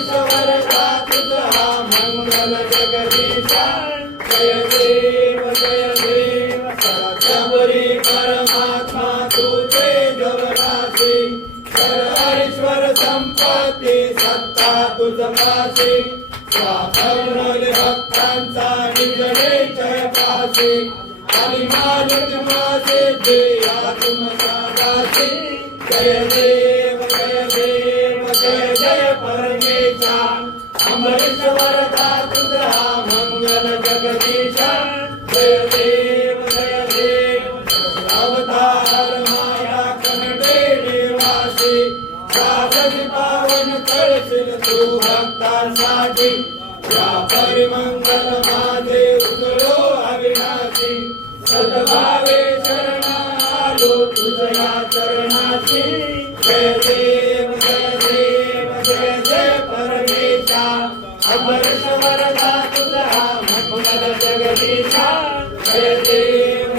वरदा तुझा मंगल जगदीशा जय देव सत्यपुरी परमात्मा तुझे जवनासी सर्वेश्वर संपत्ती सत्ता तुझमासी स्वाधर्मल भक्तांचा निजने जय पासी आणि मालिक माझे जया तुमचा दासी जय देव जय जय परमेशा अमरेश्वर दा तुझा मंगल जगदीशा जय देव अवतार माया कनडे निवासी साधक पावन करशील तू भक्तांसाठी या परिमंगल माझे उजळो अविनाशी सद्भावे शरण आलो तुझ्या चरणाशी जय देव जय जय परमेशा अमरेश्वर दा तुझा मंगल जगदीशा जय देव